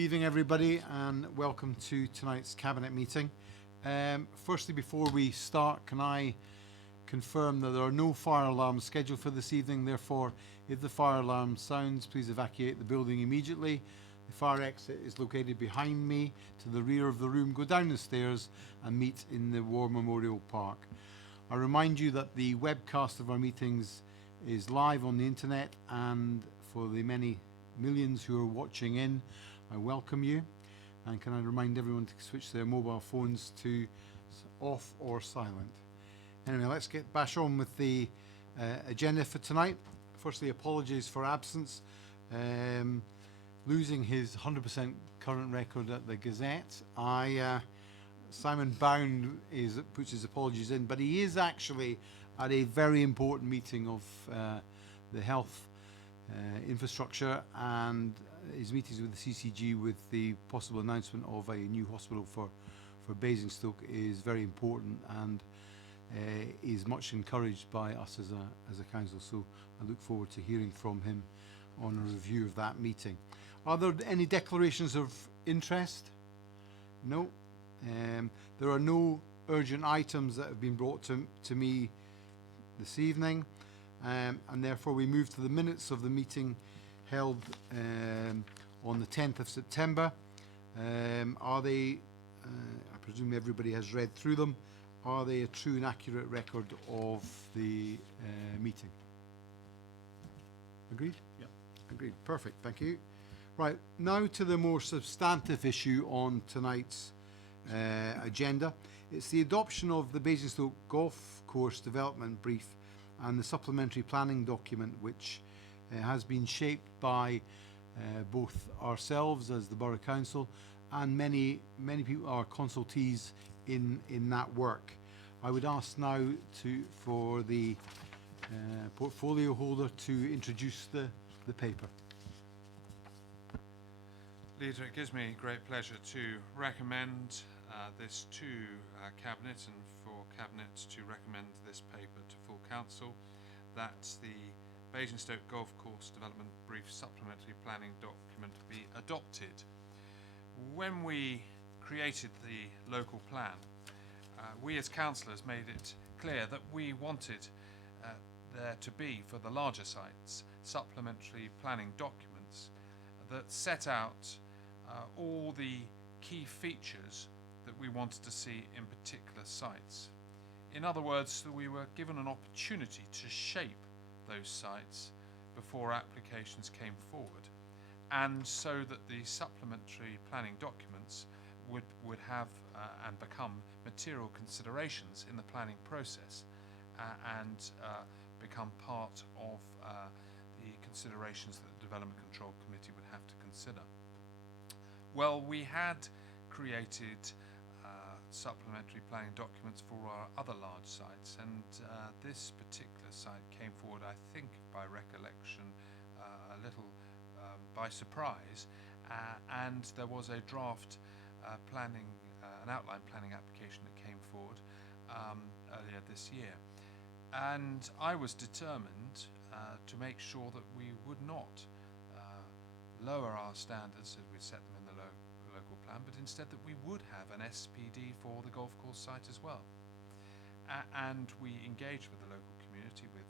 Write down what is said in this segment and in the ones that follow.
evening, everybody, and welcome to tonight's Cabinet meeting. Firstly, before we start, can I confirm that there are no fire alarms scheduled for this evening. Therefore, if the fire alarm sounds, please evacuate the building immediately. The fire exit is located behind me to the rear of the room. Go down the stairs and meet in the War Memorial Park. I remind you that the webcast of our meetings is live on the internet, and for the many millions who are watching in, I welcome you. And can I remind everyone to switch their mobile phones to off or silent. Anyway, let's bash on with the agenda for tonight. Firstly, apologies for absence. Losing his 100% current record at the Gazette. Simon Bound puts his apologies in, but he is actually at a very important meeting of the health infrastructure and his meetings with the CCG with the possible announcement of a new hospital for Basingstoke is very important and is much encouraged by us as a council. So I look forward to hearing from him on a review of that meeting. Are there any declarations of interest? No. There are no urgent items that have been brought to me this evening, and therefore we move to the minutes of the meeting held on the 10th of September. Are they, I presume everybody has read through them, are they a true and accurate record of the meeting? Agreed? Yeah. Agreed. Perfect. Thank you. Right, now to the more substantive issue on tonight's agenda. It's the adoption of the Basingstoke Golf Course Development Brief and the supplementary planning document, which has been shaped by both ourselves as the Borough Council and many people, our consultees in that work. I would ask now for the portfolio holder to introduce the paper. Leader, it gives me great pleasure to recommend this to Cabinet and for Cabinet to recommend this paper to full Council. That's the Basingstoke Golf Course Development Brief Supplementary Planning Document be adopted. When we created the local plan, we as councillors made it clear that we wanted there to be, for the larger sites, supplementary planning documents that set out all the key features that we wanted to see in particular sites. In other words, we were given an opportunity to shape those sites before applications came forward, and so that the supplementary planning documents would have and become material considerations in the planning process and become part of the considerations that the Development Control Committee would have to consider. Well, we had created supplementary planning documents for our other large sites, and this particular site came forward, I think by recollection, a little by surprise, and there was a draft planning, an outline planning application that came forward earlier this year, and I was determined to make sure that we would not lower our standards as we set them in the local plan, but instead that we would have an SPD for the golf course site as well. And we engaged with the local community, with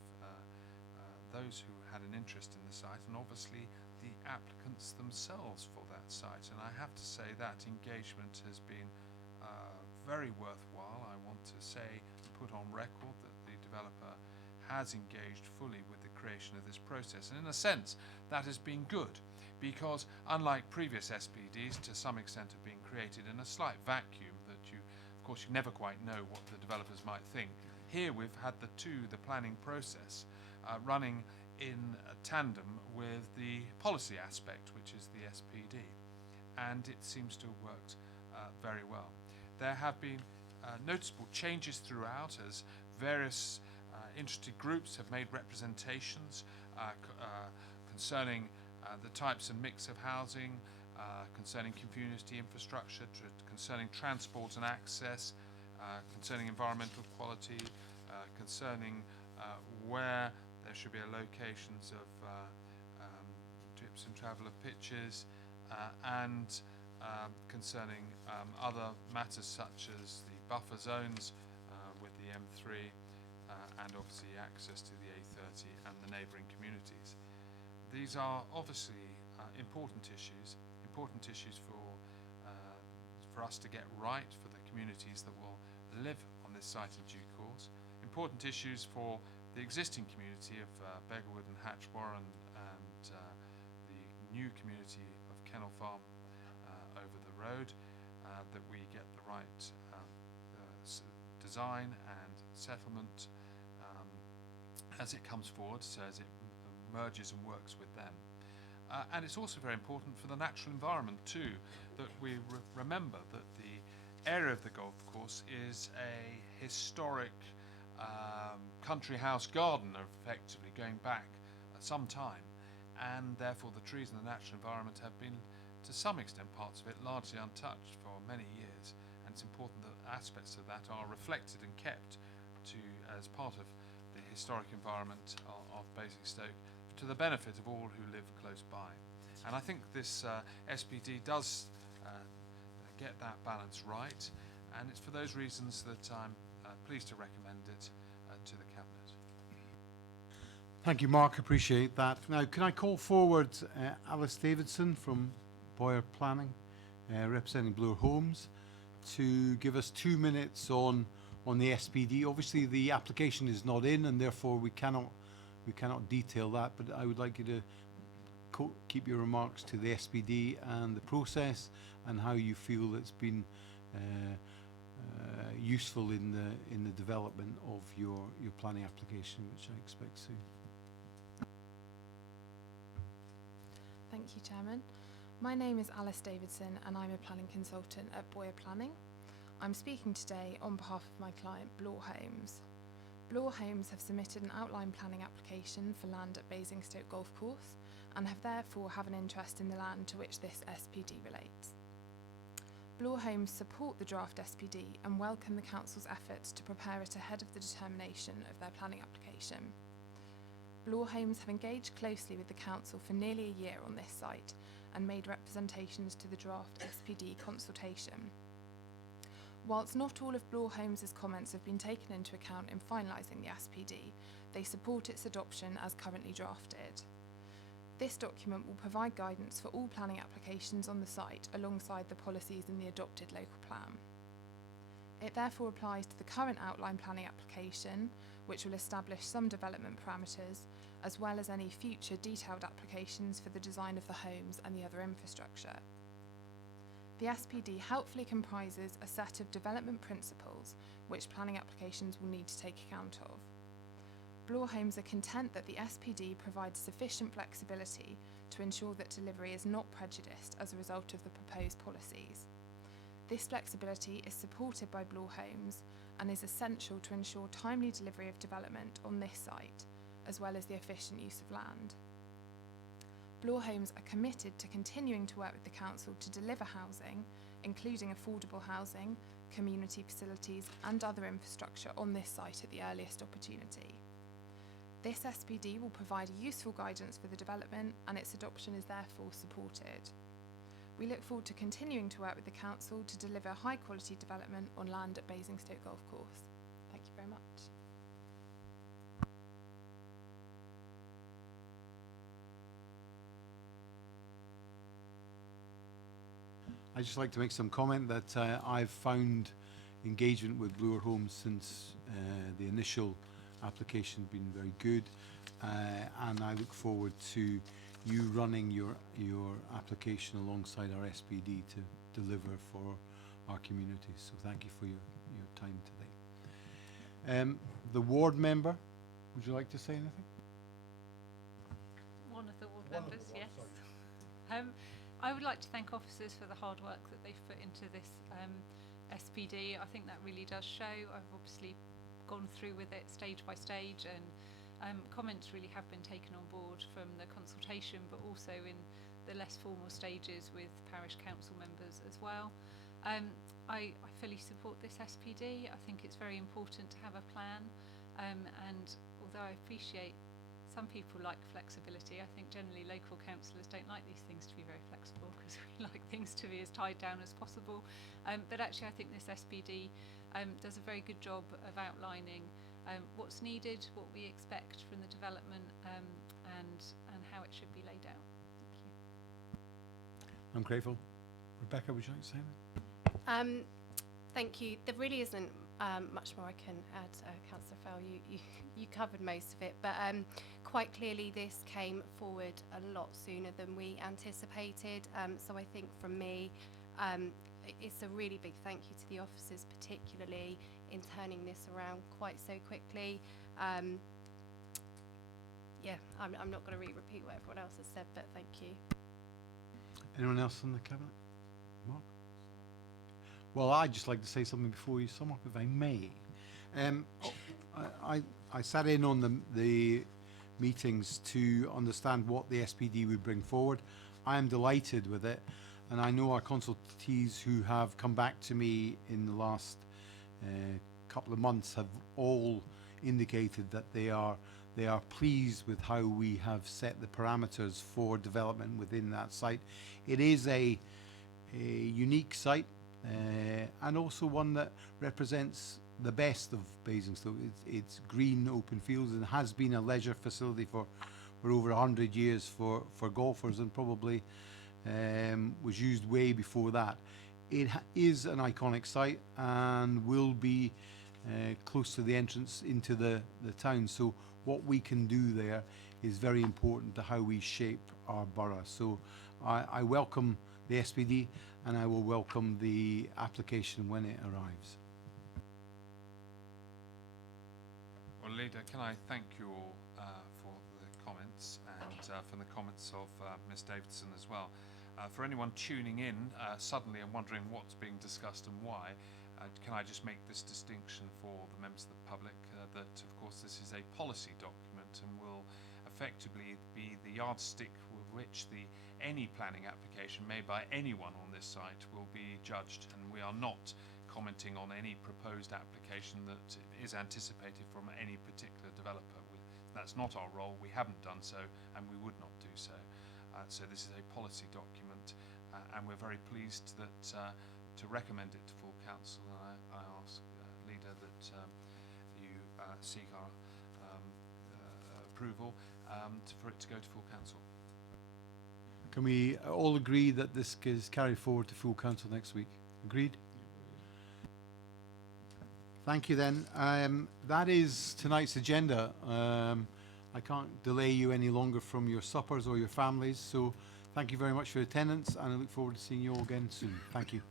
those who had an interest in the site, and obviously the applicants themselves for that site. And I have to say that engagement has been very worthwhile. I want to say and put on record that the developer has engaged fully with the creation of this process. And in a sense, that has been good, because unlike previous SPDs, to some extent have been created in a slight vacuum that of course you never quite know what the developers might think. Here we've had the planning process running in tandem with the policy aspect, which is the SPD, and it seems to have worked very well. There have been noticeable changes throughout, as various interested groups have made representations concerning the types and mix of housing, concerning community infrastructure, concerning transport and access, concerning environmental quality, concerning where there should be locations of trips and traveller pitches, and concerning other matters such as the buffer zones with the M3 and obviously access to the A30 and the neighbouring communities. These are obviously important issues for us to get right for the communities that will live on this site in due course. Important issues for the existing community of Beggarwood and Hatchwarren and the new community of Kennel Farm over the road, that we get the right design and settlement as it comes forward, so as it merges and works with them. And it's also very important for the natural environment too, that we remember that the area of the golf course is a historic country house garden, effectively going back some time, and therefore the trees and the natural environment have been, to some extent, parts of it largely untouched for many years, and it's important that aspects of that are reflected and kept as part of the historic environment of Basingstoke, to the benefit of all who live close by. And I think this SPD does get that balance right, and it's for those reasons that I'm pleased to recommend it to the Cabinet. Thank you, Mark. Appreciate that. Now, can I call forward Alice Davidson from Boyer Planning, representing Bloor Homes, to give us 2 minutes on the SPD. Obviously, the application is not in, and therefore we cannot detail that. But I would like you to keep your remarks to the SPD and the process, and how you feel it's been useful in the development of your planning application, which I expect soon. Thank you, Chairman. My name is Alice Davidson and I'm a planning consultant at Boyer Planning. I'm speaking today on behalf of my client Bloor Homes. Bloor Homes have submitted an outline planning application for land at Basingstoke Golf Course and have an interest in the land to which this SPD relates. Bloor Homes support the draft SPD and welcome the Council's efforts to prepare it ahead of the determination of their planning application. Bloor Homes have engaged closely with the Council for nearly a year on this site and made representations to the draft SPD consultation. Whilst not all of Bloor Homes' comments have been taken into account in finalising the SPD, they support its adoption as currently drafted. This document will provide guidance for all planning applications on the site alongside the policies in the adopted local plan. It therefore applies to the current outline planning application, which will establish some development parameters, as well as any future detailed applications for the design of the homes and the other infrastructure. The SPD helpfully comprises a set of development principles which planning applications will need to take account of. Bloor Homes are content that the SPD provides sufficient flexibility to ensure that delivery is not prejudiced as a result of the proposed policies. This flexibility is supported by Bloor Homes and is essential to ensure timely delivery of development on this site, as well as the efficient use of land. Bloor Homes are committed to continuing to work with the Council to deliver housing, including affordable housing, community facilities and other infrastructure on this site at the earliest opportunity. This SPD will provide useful guidance for the development and its adoption is therefore supported. We look forward to continuing to work with the Council to deliver high quality development on land at Basingstoke Golf Course. Thank you very much. I'd just like to make some comment that I've found engagement with Bloor Homes since the initial application been very good, and I look forward to you running your application alongside our SPD to deliver for our communities. So thank you for your time today. The ward member, would you like to say anything? One of the ward members, yes. I would like to thank officers for the hard work that they've put into this SPD. I think that really does show. I've obviously gone through with it stage by stage, and comments really have been taken on board from the consultation, but also in the less formal stages with parish council members as well. I fully support this SPD. I think it's very important to have a plan, and although I appreciate some people like flexibility. I think generally local councillors don't like these things to be very flexible because we like things to be as tied down as possible. But actually I think this SPD does a very good job of outlining what's needed, what we expect from the development, and how it should be laid out. Thank you. I'm grateful. Rebecca, would you like to say anything? Thank you. There really isn't much more I can add, Councillor Fell. You covered most of it, but quite clearly this came forward a lot sooner than we anticipated. So I think from me, it's a really big thank you to the officers, particularly in turning this around quite so quickly. Yeah, I'm not going to repeat what everyone else has said, but thank you. Anyone else in the cabinet? Mark? Well, I'd just like to say something before you sum up, if I may. I sat in on the meetings to understand what the SPD would bring forward. I am delighted with it, and I know our consultees who have come back to me in the last couple of months have all indicated that they are pleased with how we have set the parameters for development within that site. It is a unique site, and also one that represents the best of Basingstoke. It's green, open fields, and has been a leisure facility for over 100 years for golfers, and probably was used way before that. It is an iconic site and will be close to the entrance into the town. So what we can do there is very important to how we shape our borough. So I welcome the SPD, and I will welcome the application when it arrives. Well, Leader, can I thank you all for the comments, and for the comments of Ms Davidson as well. For anyone tuning in suddenly and wondering what's being discussed and why, can I just make this distinction for the members of the public that, of course, this is a policy document and will effectively be the yardstick with which any planning application made by anyone on this site will be judged, and we are not commenting on any proposed application that is anticipated from any particular developer. That's not our role. We haven't done so, and we would not do so. So this is a policy document, and we're very pleased that to recommend it to full council. I ask, Leader, that you seek our approval for it to go to full council. Can we all agree that this is carried forward to full council next week? Agreed? Thank you then. That is tonight's agenda. I can't delay you any longer from your suppers or your families, so thank you very much for your attendance, and I look forward to seeing you all again soon. Thank you.